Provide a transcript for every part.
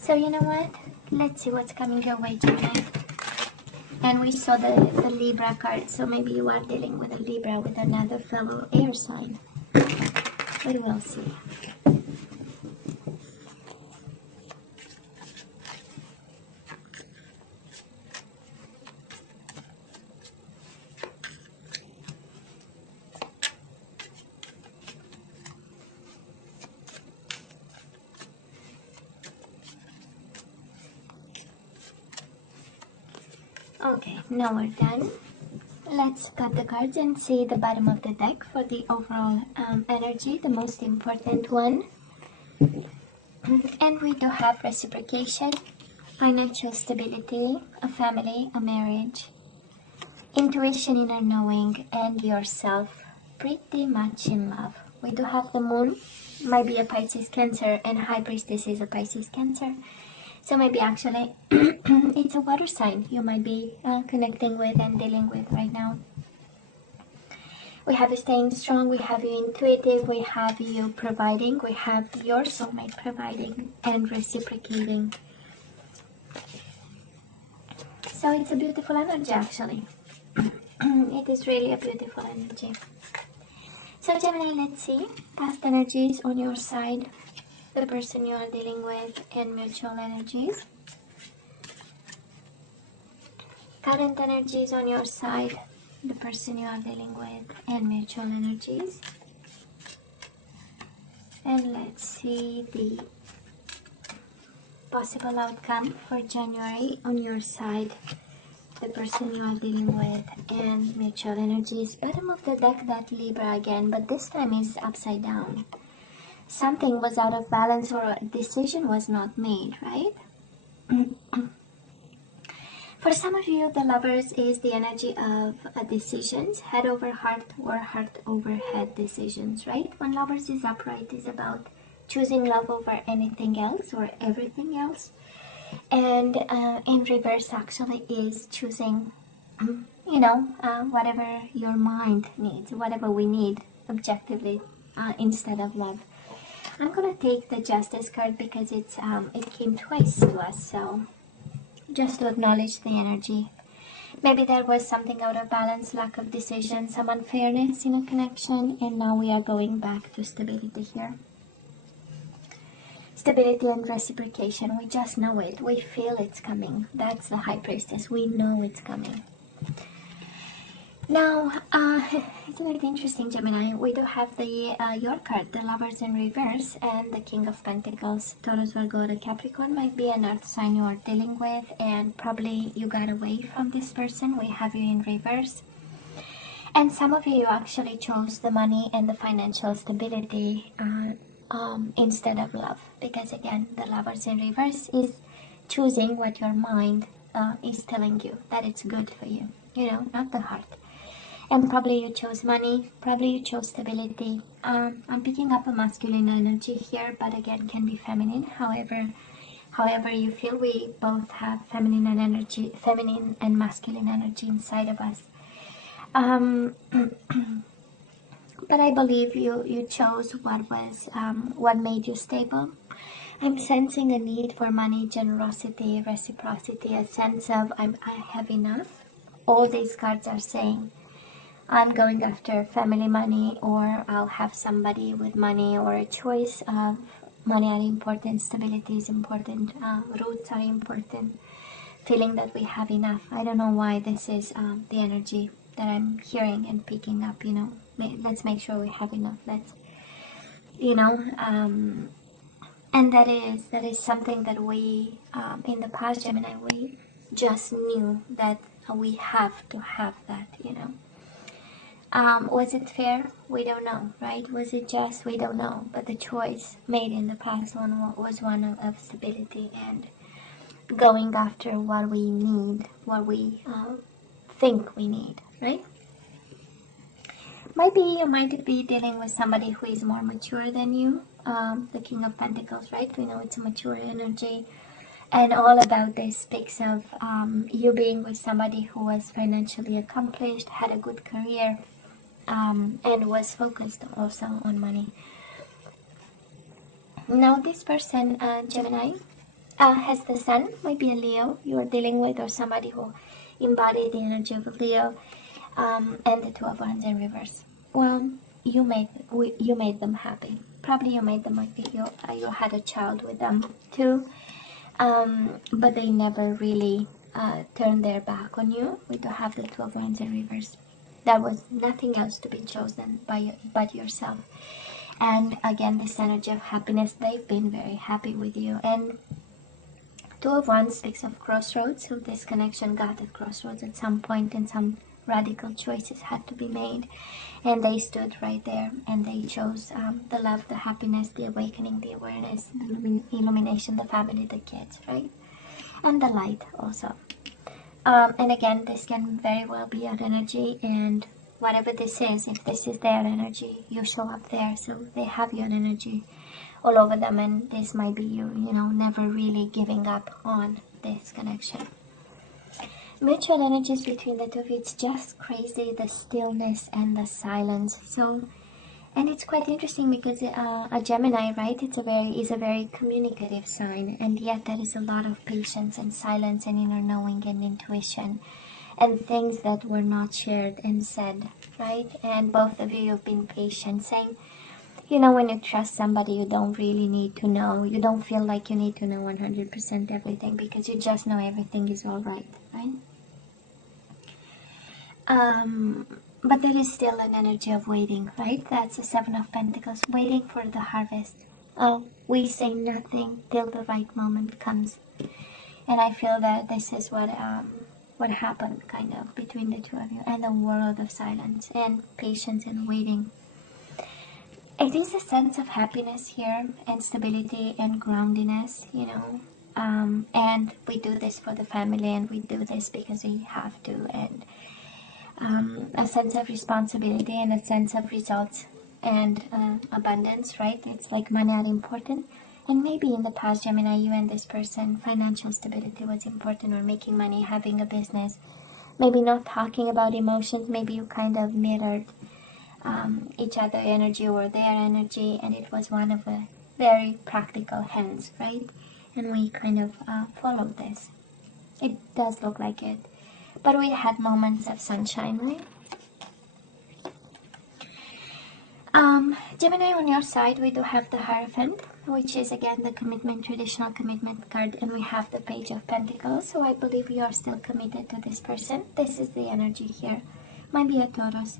So you know what? Let's see what's coming your way, Gemini. And we saw the Libra card, so maybe you are dealing with a Libra, with another fellow air sign. We will see. Okay, now we're done. Let's cut the cards and see the bottom of the deck for the overall energy, the most important one. And we do have reciprocation, financial stability, a family, a marriage, intuition, inner knowing, and yourself pretty much in love. We do have the moon, might be a Pisces Cancer, and High Priestess is a Pisces Cancer. So maybe actually it's a water sign you might be connecting with and dealing with right now. We have you staying strong, we have you intuitive, we have you providing, we have your soulmate providing and reciprocating. So it's a beautiful energy actually. It is really a beautiful energy. So Gemini, let's see past energies on your side, the person you are dealing with, and mutual energies. Current energies on your side, the person you are dealing with, and mutual energies. And let's see the possible outcome for January on your side, the person you are dealing with, and mutual energies. Bottom of the deck, that Libra again, but this time is upside down. Something was out of balance or a decision was not made, right? For some of you, the Lovers is the energy of decisions, head over heart or heart over head decisions, right? When Lovers is upright, is about choosing love over anything else or everything else. And in reverse actually is choosing, whatever your mind needs, whatever we need objectively instead of love. I'm gonna take the Justice card because it came twice to us, so just to acknowledge the energy. Maybe there was something out of balance, lack of decision, some unfairness in a connection, and now we are going back to stability here. Stability and reciprocation, we just know it, we feel it's coming. That's the High Priestess, we know it's coming. Now, it's a little bit interesting, Gemini. We do have the your card, the Lovers in reverse, and the King of Pentacles. Taurus, Virgo, and Capricorn might be an earth sign you are dealing with, and probably you got away from this person. We have you in reverse. And some of you actually chose the money and the financial stability instead of love. Because again, the Lovers in reverse is choosing what your mind is telling you, that it's good for you, not the heart. And probably you chose money, probably you chose stability. I'm picking up a masculine energy here, but again can be feminine. However you feel, we both have feminine and masculine energy inside of us. But I believe you chose what made you stable. I'm sensing a need for money, generosity, reciprocity, a sense of I have enough. All these cards are saying I'm going after family money, or I'll have somebody with money, or a choice of money are important, stability is important, roots are important, feeling that we have enough. I don't know why this is the energy that I'm hearing and picking up, let's make sure we have enough, and that is something that we, in the past, Gemini, we just knew that we have to have that, Was it fair? We don't know, right? Was it just? We don't know. But the choice made in the past one was one of stability and going after what we need, what we think we need, right? Maybe you might be dealing with somebody who is more mature than you, the King of Pentacles, right? We know it's a mature energy. And all about this speaks of you being with somebody who was financially accomplished, had a good career, and was focused also on money. Now this person, Gemini, has the sun, might be a Leo you are dealing with, or somebody who embodied the energy of a Leo, and the Two of Wands in reverse. Well, you made them happy. Probably you made them happy. You had a child with them too, but they never really turned their back on you. We do have the Two of Wands in reverse. There was nothing else to be chosen but yourself. And again, this energy of happiness, they've been very happy with you. And Two of Wands speaks of crossroads, so this connection got at crossroads at some point, and some radical choices had to be made. And they stood right there, and they chose the love, the happiness, the awakening, the awareness, the illumination, the family, the kids, right? And the light also. And again, this can very well be your energy, and whatever this is, if this is their energy, you show up there, so they have your energy all over them, and this might be you, never really giving up on this connection. Mutual energies between the two of you, it's just crazy, the stillness and the silence. So, and it's quite interesting because a Gemini, right, is a very communicative sign, and yet there is a lot of patience and silence and inner knowing and intuition and things that were not shared and said, right? And both of you have been patient, saying, when you trust somebody, you don't really need to know. You don't feel like you need to know 100% everything, because you just know everything is all right, right? But there is still an energy of waiting, right? That's the Seven of Pentacles, waiting for the harvest. Oh, we say nothing till the right moment comes. And I feel that this is what happened, kind of, between the two of you, and the world of silence and patience and waiting. It is a sense of happiness here, and stability and groundiness, and we do this for the family, and we do this because we have to, and a sense of responsibility and a sense of results and abundance, right? It's like money are important. And maybe in the past, Gemini, you and this person, financial stability was important, or making money, having a business, maybe not talking about emotions. Maybe you kind of mirrored each other energy or their energy, and it was one of a very practical hands, right? And we kind of followed this. It does look like it. But we had moments of sunshine, right? Gemini, on your side, we do have the Hierophant, which is again the commitment, traditional commitment card, and we have the Page of Pentacles. So I believe you are still committed to this person. This is the energy here. Might be a Taurus.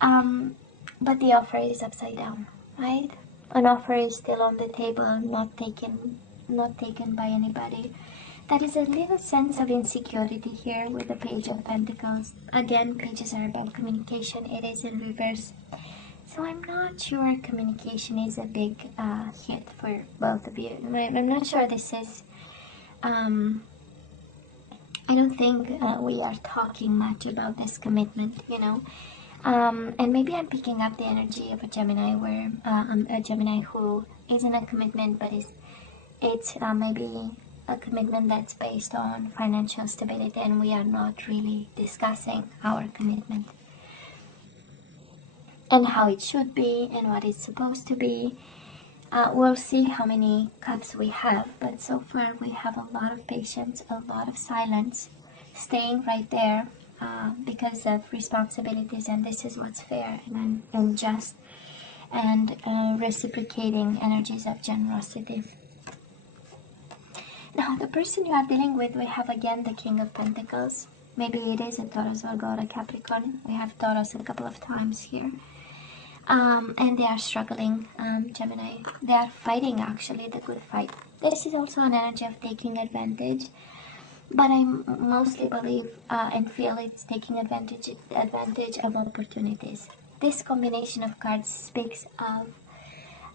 But the offer is upside down, right? An offer is still on the table, not taken by anybody. There is a little sense of insecurity here with the Page of Pentacles. Again, pages are about communication. It is in reverse. So I'm not sure communication is a big hit for both of you. I'm not sure this is... I don't think we are talking much about this commitment, and maybe I'm picking up the energy of a Gemini, where a Gemini who is in a commitment, but it's maybe a commitment that's based on financial stability, and we are not really discussing our commitment and how it should be and what it's supposed to be. We'll see how many cups we have, but so far we have a lot of patience, a lot of silence, staying right there because of responsibilities, and this is what's fair and just, and reciprocating energies of generosity. Now, the person you are dealing with, we have again the King of Pentacles. Maybe it is a Taurus, Virgo, or a Capricorn. We have Taurus a couple of times here. And they are struggling, Gemini. They are fighting, actually, the good fight. This is also an energy of taking advantage, but I mostly believe and feel it's taking advantage of opportunities. This combination of cards speaks of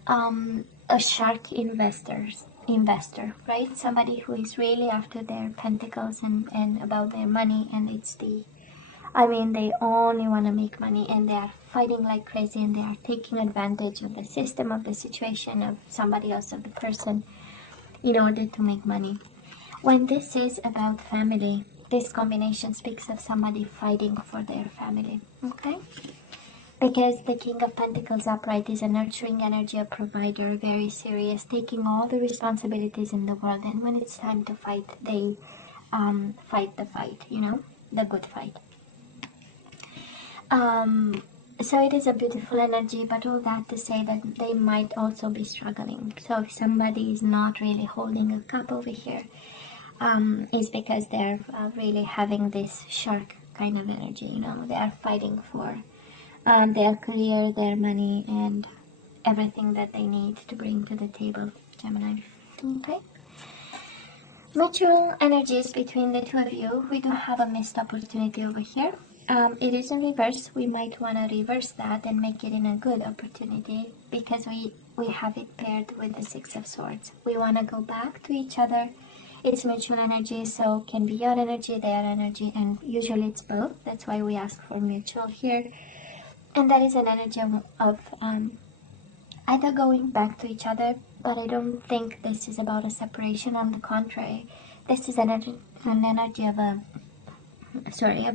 a shark investor, right? Somebody who is really after their pentacles and about their money, and it's they only want to make money, and they are fighting like crazy, and they are taking advantage of the system, of the situation, of somebody else, of the person, in order to make money. When this is about family, this combination speaks of somebody fighting for their family, okay? because the King of Pentacles upright is a nurturing energy, a provider, very serious, taking all the responsibilities in the world, and when it's time to fight, they fight the fight, you know, the good fight. So it is a beautiful energy, but all that to say that they might also be struggling. So if somebody is not really holding a cup over here, is because they're really having this shark kind of energy, you know, they are fighting for their career, their money, and everything that they need to bring to the table, Gemini. Okay. Mutual energies between the two of you. We do have a missed opportunity over here. It is in reverse. We might want to reverse that and make it in a good opportunity, because we have it paired with the Six of Swords. We want to go back to each other. It's mutual energy, so can be your energy, their energy, and usually it's both. That's why we ask for mutual here. And that is an energy of either going back to each other, but I don't think this is about a separation. On the contrary, this is an energy of a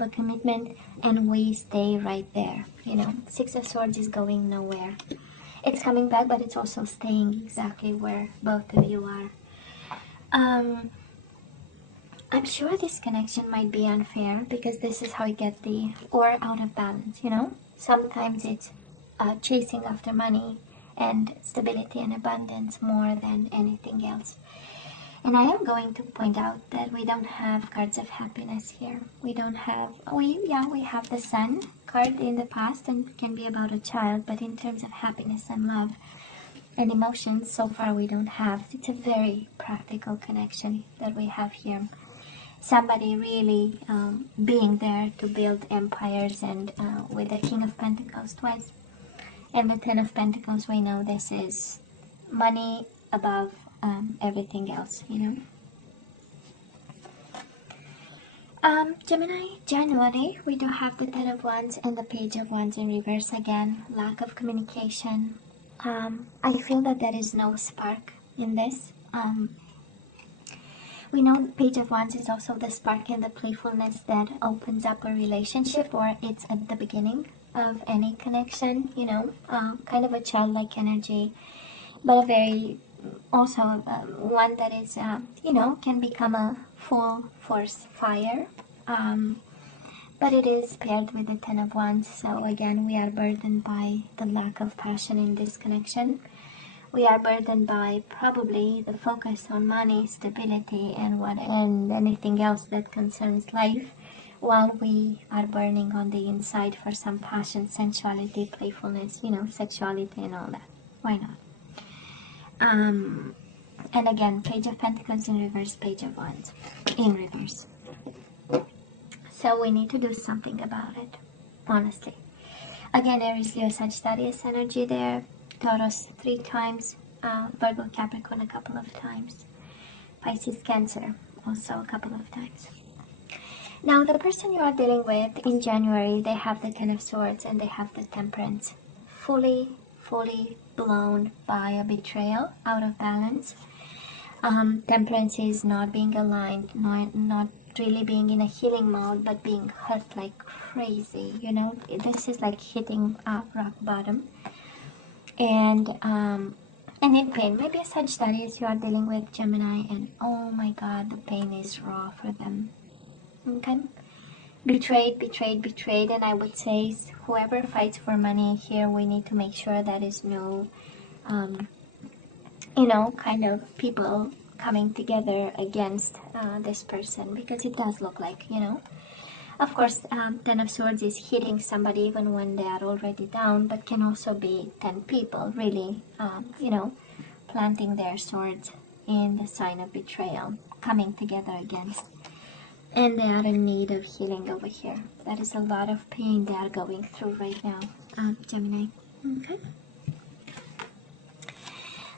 commitment, and we stay right there. You know, Six of Swords is going nowhere. It's coming back, but it's also staying exactly where both of you are. I'm sure this connection might be unfair, because this is how you get the or out of balance, you know? Sometimes it's chasing after money and stability and abundance more than anything else. And I am going to point out that we don't have cards of happiness here. We don't have, we have the Sun card in the past, and it can be about a child, but in terms of happiness and love and emotions, so far we don't have. It's a very practical connection that we have here. Somebody really being there to build empires, and with the King of Pentacles twice and the Ten of Pentacles, we know this is money above everything else, you know. Gemini, January, we do have the Ten of Wands and the Page of Wands in reverse again. Lack of communication. I feel that there is no spark in this. We know the Page of Wands is also the spark and the playfulness that opens up a relationship, or it's at the beginning of any connection, you know, kind of a childlike energy, but a very, also one that is, you know, can become a full force fire. But it is paired with the Ten of Wands, so again, we are burdened by the lack of passion in this connection. We are burdened by probably the focus on money, stability, and anything else that concerns life, while we are burning on the inside for some passion, sensuality, playfulness, you know, sexuality and all that. Why not? And again, Page of Pentacles in reverse, Page of Wands in reverse. So we need to do something about it, honestly. Again, Aries, Leo, Sagittarius energy there. Taurus 3 times, Virgo, Capricorn a couple of times, Pisces, Cancer also a couple of times. Now, the person you are dealing with in January, they have the Ten of Swords and they have the Temperance. Fully blown by a betrayal, out of balance. Temperance is not being aligned, not really being in a healing mode, but being hurt like crazy, you know. This is like hitting rock bottom. And in pain. Maybe a Sagittarius you are dealing with, Gemini, and oh my god, the pain is raw for them. Okay? Betrayed, and I would say whoever fights for money here, we need to make sure that is no, you know, kind of people coming together against this person, because it does look like, you know. Of course, Ten of Swords is hitting somebody even when they are already down, but can also be 10 people really, you know, planting their swords in the sign of betrayal, coming together against. And they are in need of healing over here. That is a lot of pain they are going through right now, Gemini. Okay.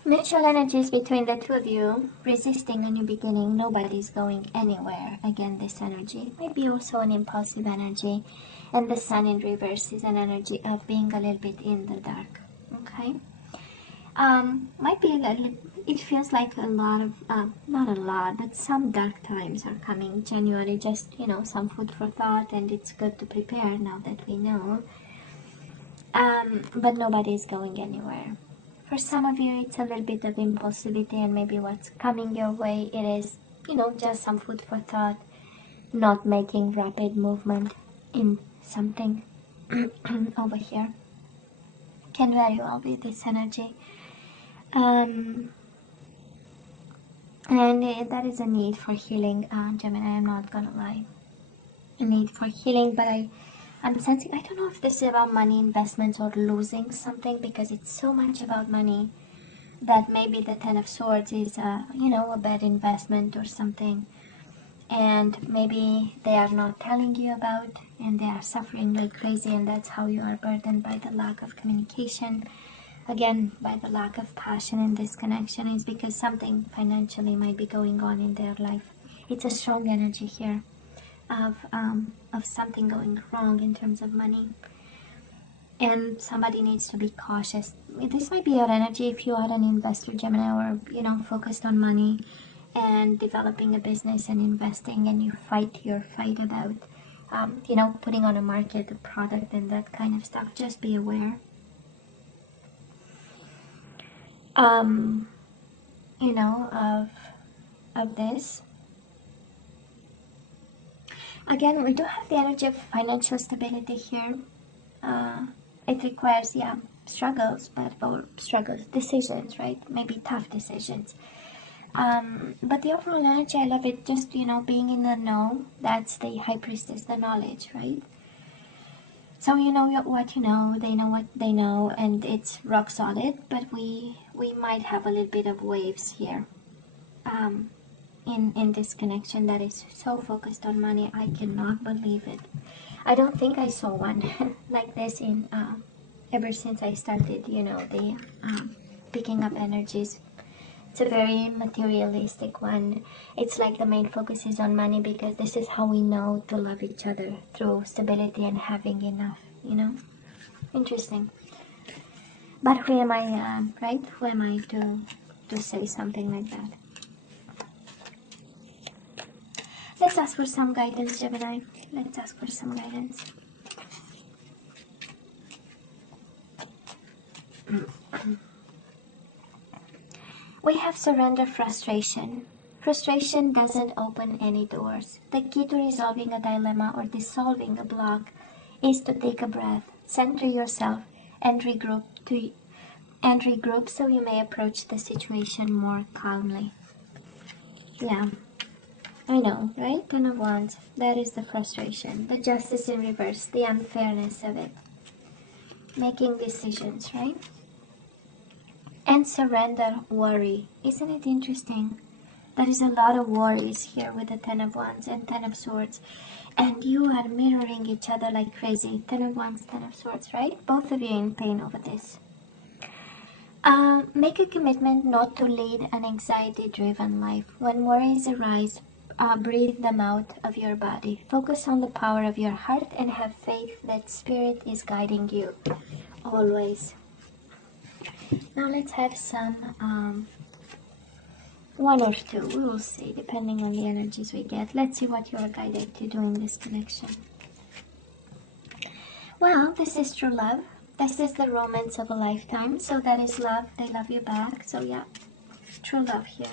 Mutual energies between the two of you, resisting a new beginning. Nobody's going anywhere. Again, this energy might be also an impulsive energy, and the Sun in reverse is an energy of being a little bit in the dark. Okay, might be a little. It feels like a lot of, not a lot, but some dark times are coming. January, just, you know, some food for thought, and it's good to prepare now that we know. but nobody is going anywhere. For some of you, it's a little bit of impulsivity, and maybe what's coming your way, it is, just some food for thought, not making rapid movement in something over here. Can very well be this energy. And that is a need for healing, Gemini, I'm not gonna lie. A need for healing, but I'm sensing, I don't know if this is about money, investments, or losing something, because it's so much about money that maybe the Ten of Swords is, a bad investment or something. And maybe they are not telling you about, and they are suffering like crazy, and that's how you are burdened by the lack of communication. Again, by the lack of passion in this connection, is because something financially might be going on in their life. It's a strong energy here of something going wrong in terms of money, and somebody needs to be cautious. This might be your energy if you are an investor, Gemini, or focused on money and developing a business and investing, and you fight your fight about putting on a market a product and that kind of stuff. Just be aware of this. Again, we do have the energy of financial stability here. It requires, decisions, right? Maybe tough decisions. But the overall energy, I love it. Just, being in the know. That's the High Priestess, the knowledge, right? So you know what you know, they know what they know, and it's rock solid. But we might have a little bit of waves here. In this connection that is so focused on money. I cannot believe it. I don't think I saw one like this in ever since I started, the picking up energies. It's a very materialistic one. It's like the main focus is on money, because this is how we know to love each other, through stability and having enough, Interesting. But who am I, right? Who am I to say something like that? Let's ask for some guidance, Gemini. Let's ask for some guidance. We have surrender frustration. Frustration doesn't open any doors. The key to resolving a dilemma or dissolving a block is to take a breath, center yourself, and regroup so you may approach the situation more calmly. Yeah. I know, right? Ten of Wands. That is the frustration. The Justice in reverse. The unfairness of it. Making decisions, right? And surrender worry. Isn't it interesting? There is a lot of worries here with the Ten of Wands and Ten of Swords. And you are mirroring each other like crazy. Ten of Wands, Ten of Swords, right? Both of you in pain over this. Make a commitment not to lead an anxiety-driven life. When worries arise, breathe them out of your body. Focus on the power of your heart and have faith that Spirit is guiding you always. Now let's have some, one or two, we will see, depending on the energies we get. Let's see what you are guided to do in this connection. Well, this is true love. This is the romance of a lifetime. So that is love. They love you back. So yeah, true love here.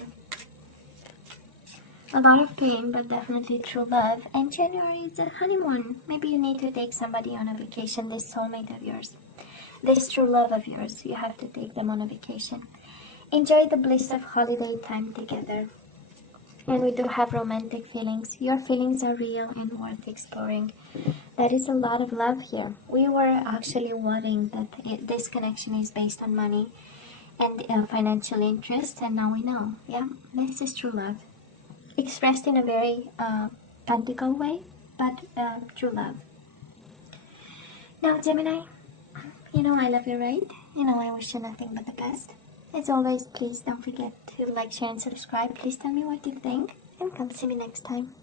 A lot of pain, but definitely true love. And January is a honeymoon. Maybe you need to take somebody on a vacation, this soulmate of yours. This true love of yours, you have to take them on a vacation. Enjoy the bliss of holiday time together. And we do have romantic feelings. Your feelings are real and worth exploring. There is a lot of love here. We were actually worrying that this connection is based on money and financial interest, and now we know. Yeah, this is true love. Expressed in a very pentacle way, but true love. Now, Gemini, I love you, right? I wish you nothing but the best. As always, please don't forget to like, share, and subscribe. Please tell me what you think, and come see me next time.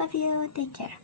Love you. Take care.